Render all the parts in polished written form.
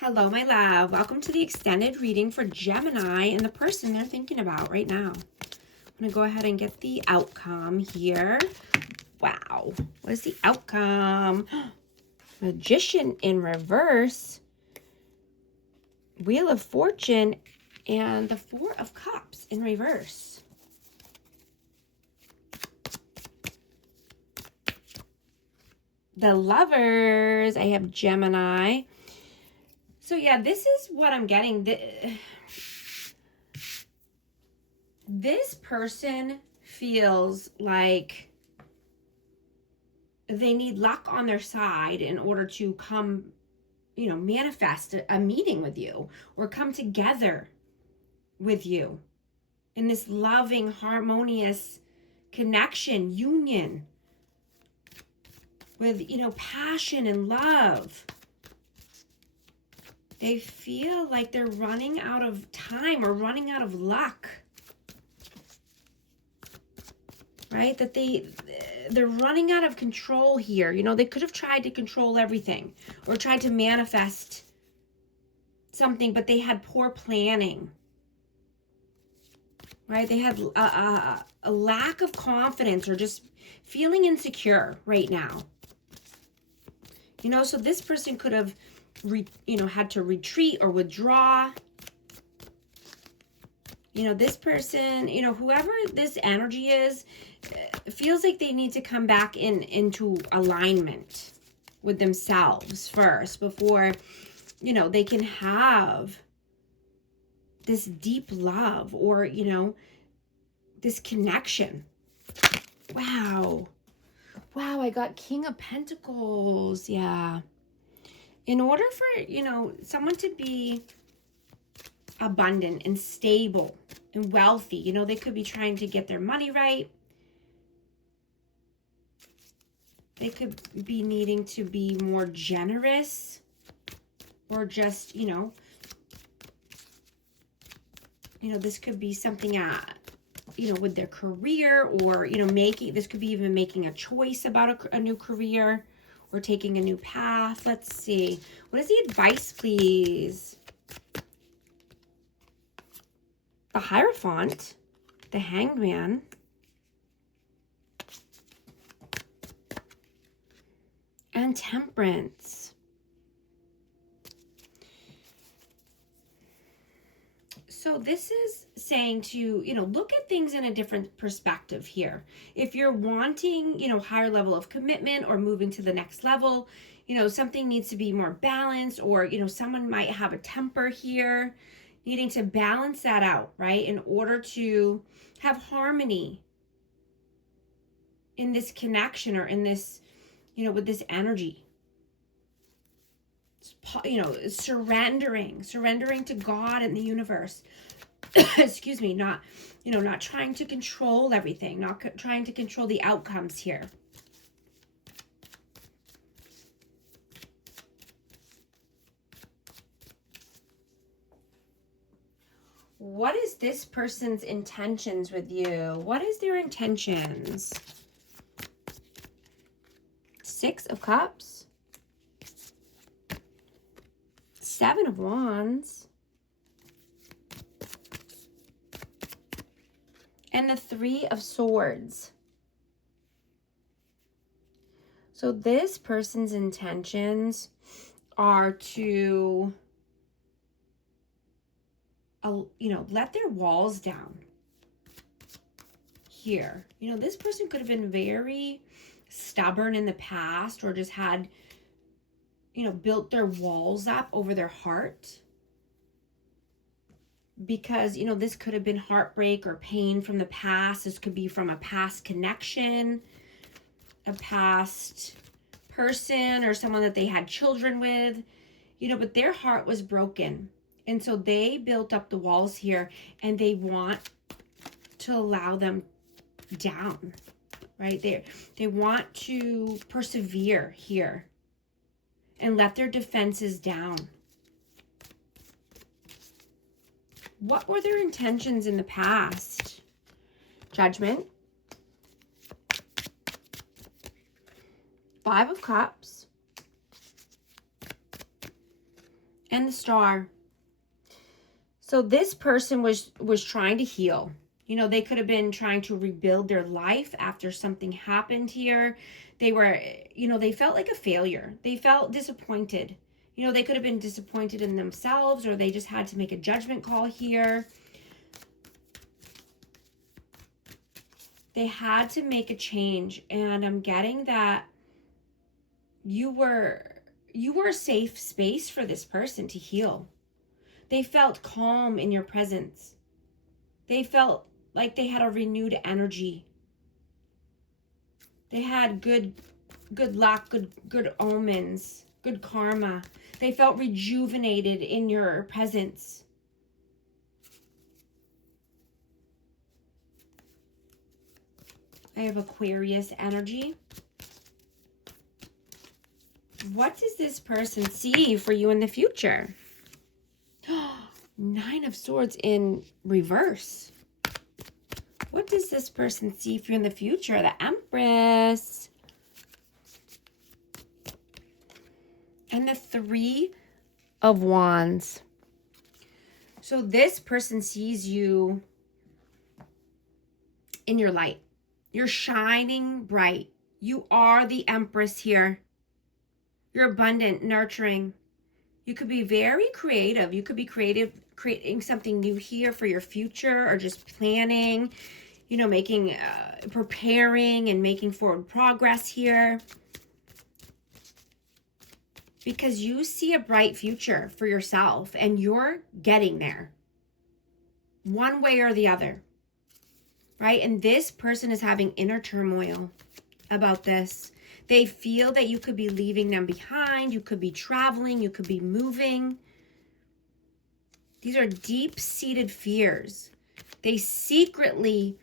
Hello, my love. Welcome to the extended reading for Gemini and the person they're thinking about right now. I'm going to go ahead and get the outcome here. Wow. What is the outcome? Magician in reverse. Wheel of Fortune and the Four of Cups in reverse. The Lovers. I have Gemini. So yeah, this is what I'm getting. This person feels like they need luck on their side in order to come, manifest a meeting with you or come together with you in this loving, harmonious connection, union with, passion and love. They feel like they're running out of time or running out of luck, right? That they're running out of control here. They could have tried to control everything or tried to manifest something, but they had poor planning, right? They had a lack of confidence or just feeling insecure right now. So this person could have had to retreat or withdraw. This person, whoever this energy is, feels like they need to come back into alignment with themselves first before, they can have this deep love or, this connection. Wow. Wow, I got King of Pentacles. Yeah. In order for, someone to be abundant and stable and wealthy, they could be trying to get their money right. They could be needing to be more generous or just, this could be something with their career or, this could be even making a choice about a new career or taking a new path. Let's see. What is the advice, please? The Hierophant, the Hanged Man, and Temperance. So this is saying to, look at things in a different perspective here. If you're wanting, higher level of commitment or moving to the next level, something needs to be more balanced or, someone might have a temper here, needing to balance that out, right? In order to have harmony in this connection or in this, with this energy. Surrendering to God and the universe. Excuse me, not trying to control everything, not trying to control the outcomes here. What is this person's intentions with you? What is their intentions? Six of Cups. Seven of Wands. And the Three of Swords. So this person's intentions are to, let their walls down here. This person could have been very stubborn in the past or just had, built their walls up over their heart. Because, this could have been heartbreak or pain from the past. This could be from a past connection, a past person or someone that they had children with, but their heart was broken. And so they built up the walls here and they want to allow them down, right? They want to persevere here and let their defenses down. What were their intentions in the past? Judgment. Five of Cups. and the Star. So this person was trying to heal. You know, they could have been trying to rebuild their life after something happened here. They were, you know, they felt like a failure. They felt disappointed. You know, they could have been disappointed in themselves, or they just had to make a judgment call here. They had to make a change, and I'm getting that you were a safe space for this person to heal. They felt calm in your presence. They felt like they had a renewed energy. They had good luck, good omens, good karma. They felt rejuvenated in your presence. I have Aquarius energy. What does this person see for you in the future? 9 of Swords in reverse. What does this person see for you in the future? The Empress. And the 3 of Wands. So this person sees you in your light. You're shining bright. You are the Empress here. You're abundant, nurturing. You could be very creative. You could be creating something new here for your future, or just planning, you know, making, preparing and making forward progress here. Because you see a bright future for yourself, and you're getting there one way or the other, right? And this person is having inner turmoil about this. They feel that you could be leaving them behind. You could be traveling. You could be moving. These are deep-seated fears. They secretly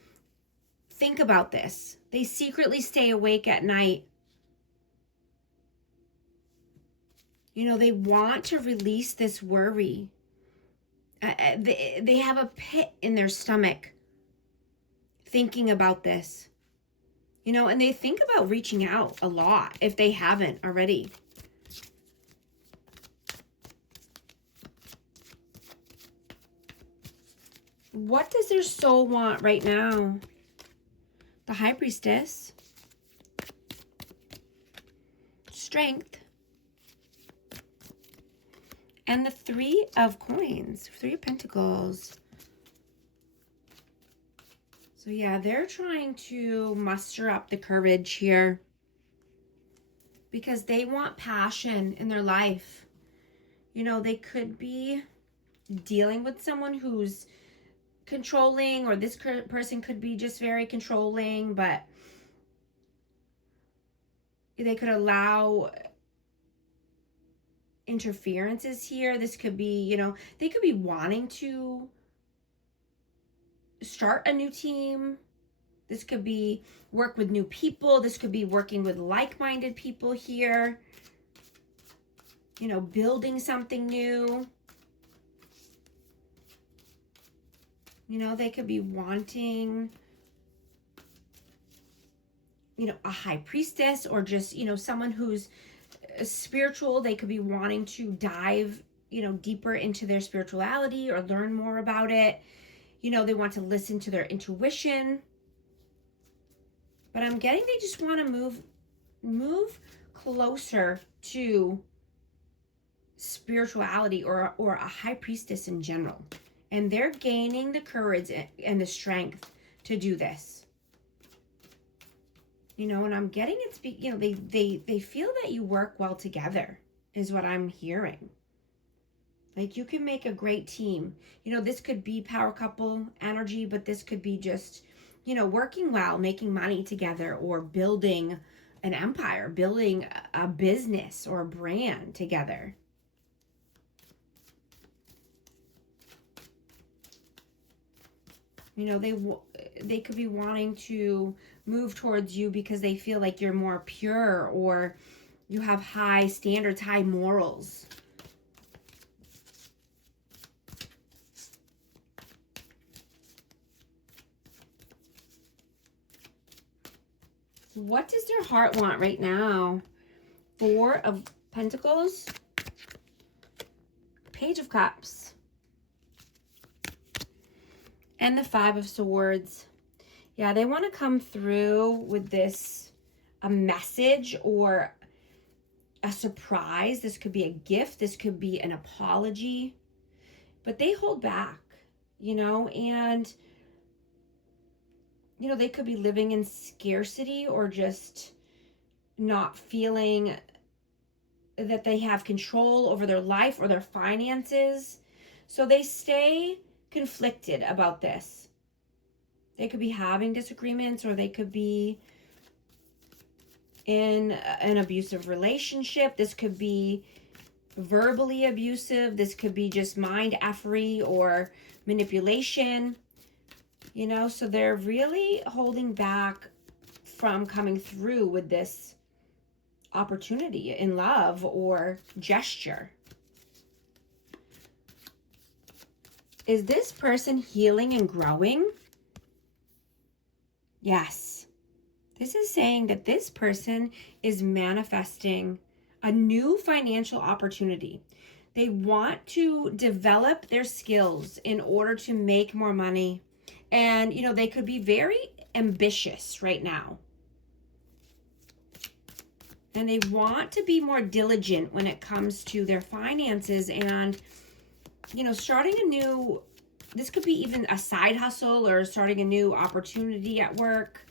think about this. They secretly stay awake at night. You know, they want to release this worry. They have a pit in their stomach thinking about this. You know, and they think about reaching out a lot if they haven't already. What does their soul want right now? The High Priestess. Strength. And the 3 of Coins. 3 of Pentacles. So yeah, they're trying to muster up the courage here because they want passion in their life. You know, they could be dealing with someone who's controlling, or this person could be just very controlling, but they could allow interferences here. This could be, you know, they could be wanting to start a new team. This could be work with new people. This could be working with like-minded people here. You know, building something new. You know, they could be wanting, you know, a High Priestess, or just, you know, someone who's spiritual. They could be wanting to dive, you know, deeper into their spirituality or learn more about it. You know, they want to listen to their intuition. But I'm getting they just want to move closer to spirituality, or a High Priestess in general. And they're gaining the courage and the strength to do this. You know, and I'm getting it's, you know, they feel that you work well together is what I'm hearing. Like, you can make a great team. You know, this could be power couple energy, but this could be just, you know, working well, making money together, or building an empire, building a business or a brand together. You know, they could be wanting to move towards you because they feel like you're more pure, or you have high standards, high morals. What does their heart want right now? 4 of Pentacles. Page of Cups. And the Five of Swords. Yeah, they want to come through with this, a message or a surprise. This could be a gift. This could be an apology. But they hold back, you know, and, you know, they could be living in scarcity or just not feeling that they have control over their life or their finances. So they stay conflicted about this. They could be having disagreements, or they could be in an abusive relationship. This could be verbally abusive. This could be just mind effery or manipulation, you know, so they're really holding back from coming through with this opportunity in love or gesture. Is this person healing and growing? Yes. This is saying that this person is manifesting a new financial opportunity. They want to develop their skills in order to make more money. And, you know, they could be very ambitious right now. And they want to be more diligent when it comes to their finances and, you know, starting a new, this could be even a side hustle or starting a new opportunity at work.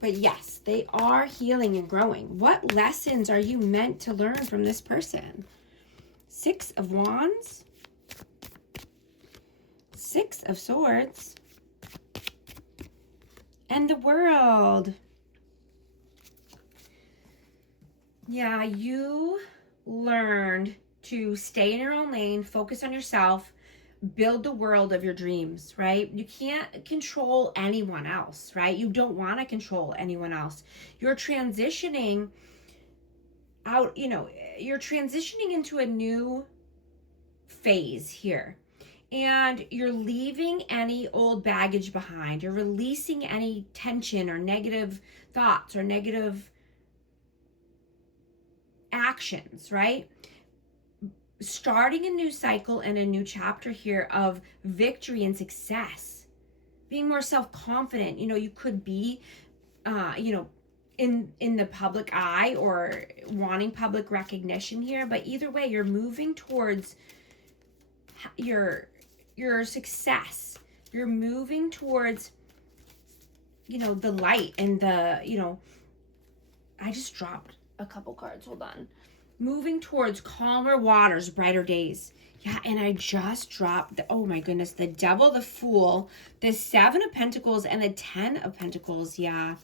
But yes, they are healing and growing. What lessons are you meant to learn from this person? Six of Wands. Six of Swords. And the World. Yeah, you learned to stay in your own lane, focus on yourself, build the world of your dreams, right? You can't control anyone else, right? You don't want to control anyone else. You're transitioning out, you know, you're transitioning into a new phase here. And you're leaving any old baggage behind. You're releasing any tension or negative thoughts or negative actions, right? Starting a new cycle and a new chapter here of victory and success. Being more self-confident. You know, you could be, you know, in the public eye or wanting public recognition here. But either way, you're moving towards your success. You're moving towards, you know, the light and the, you know, I just dropped a couple cards. Hold on. Moving towards calmer waters, brighter days. Yeah, and I just dropped, oh my goodness, the Devil, the Fool, the Seven of Pentacles, and the Ten of Pentacles. Yeah,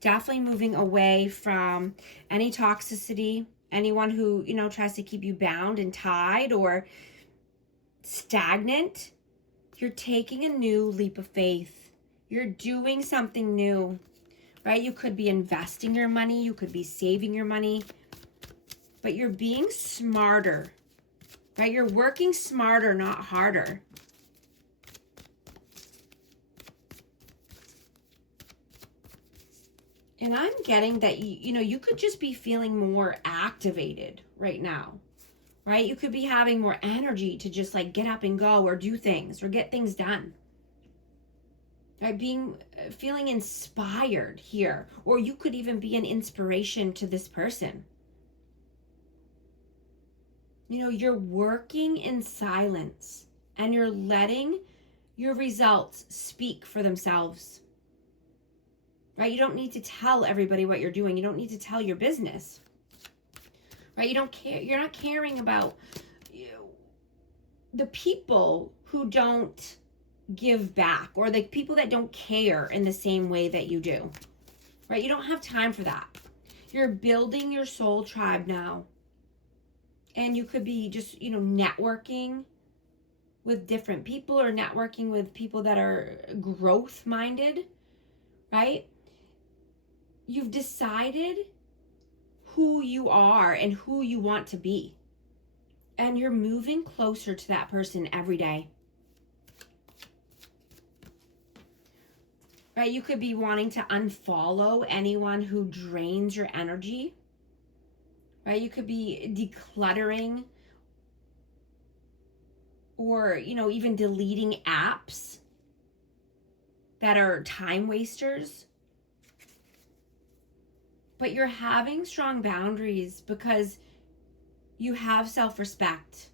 definitely moving away from any toxicity, anyone who, you know, tries to keep you bound and tied or stagnant. You're taking a new leap of faith. You're doing something new, right? You could be investing your money. You could be saving your money. But you're being smarter, right? You're working smarter, not harder. And I'm getting that, you know, you could just be feeling more activated right now, right? You could be having more energy to just like get up and go or do things or get things done. Right? Feeling inspired here. Or you could even be an inspiration to this person. You know, you're working in silence and you're letting your results speak for themselves. Right? You don't need to tell everybody what you're doing. You don't need to tell your business. Right? You don't care. You're not caring about the people who don't give back or the people that don't care in the same way that you do. Right? You don't have time for that. You're building your soul tribe now. And you could be just, you know, networking with different people or networking with people that are growth minded, right? You've decided who you are and who you want to be. And you're moving closer to that person every day. Right? You could be wanting to unfollow anyone who drains your energy. right? You could be decluttering or, even deleting apps that are time wasters. But you're having strong boundaries because you have self-respect,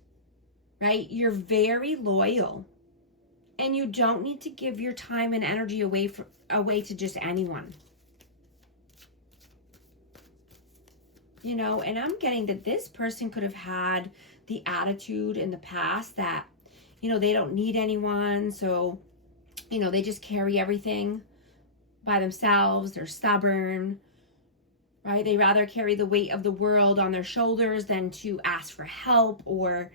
right? You're very loyal, and you don't need to give your time and energy away to just anyone. And I'm getting that this person could have had the attitude in the past that, they don't need anyone. So, they just carry everything by themselves. They're stubborn, right? They rather carry the weight of the world on their shoulders than to ask for help or,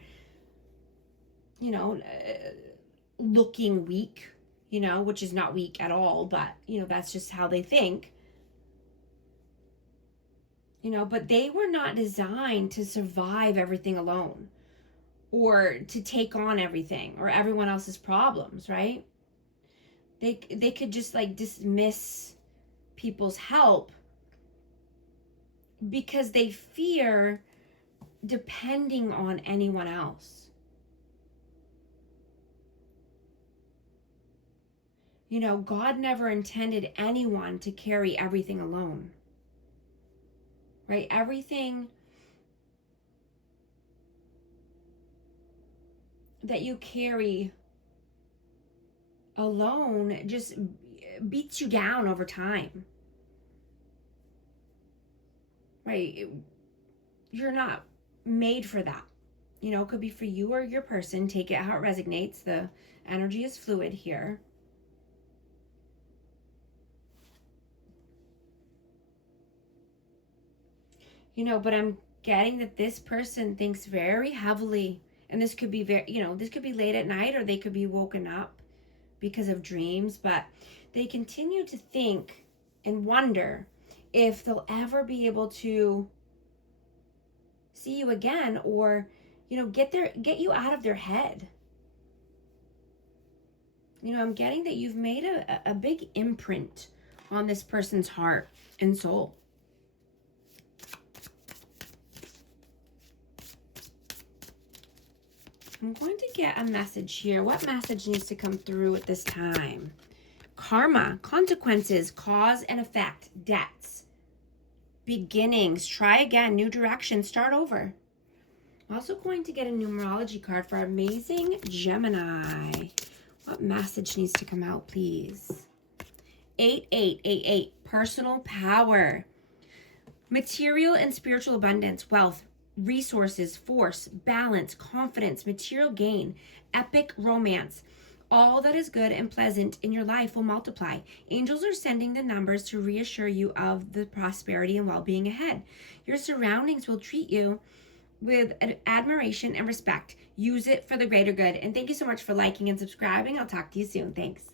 looking weak, which is not weak at all, but, that's just how they think. But they were not designed to survive everything alone or to take on everything or everyone else's problems, right? They could just like dismiss people's help because they fear depending on anyone else. God never intended anyone to carry everything alone. Right? Everything that you carry alone just beats you down over time. Right? You're not made for that. It could be for you or your person. Take it how it resonates. The energy is fluid here. But I'm getting that this person thinks very heavily, and this could be this could be late at night, or they could be woken up because of dreams, but they continue to think and wonder if they'll ever be able to see you again, or get you out of their head. I'm getting that you've made a big imprint on this person's heart and soul. I'm going to get a message here. What message needs to come through at this time? Karma, consequences, cause and effect, debts, beginnings, try again, new direction, start over. I'm also going to get a numerology card for our amazing Gemini. What message needs to come out, please? 8888, personal power, material and spiritual abundance, wealth, resources, force, balance, confidence, material gain, epic romance. All that is good and pleasant in your life will multiply. Angels are sending the numbers to reassure you of the prosperity and well-being ahead. Your surroundings will treat you with admiration and respect. Use it for the greater good. And thank you so much for liking and subscribing. I'll talk to you soon. Thanks.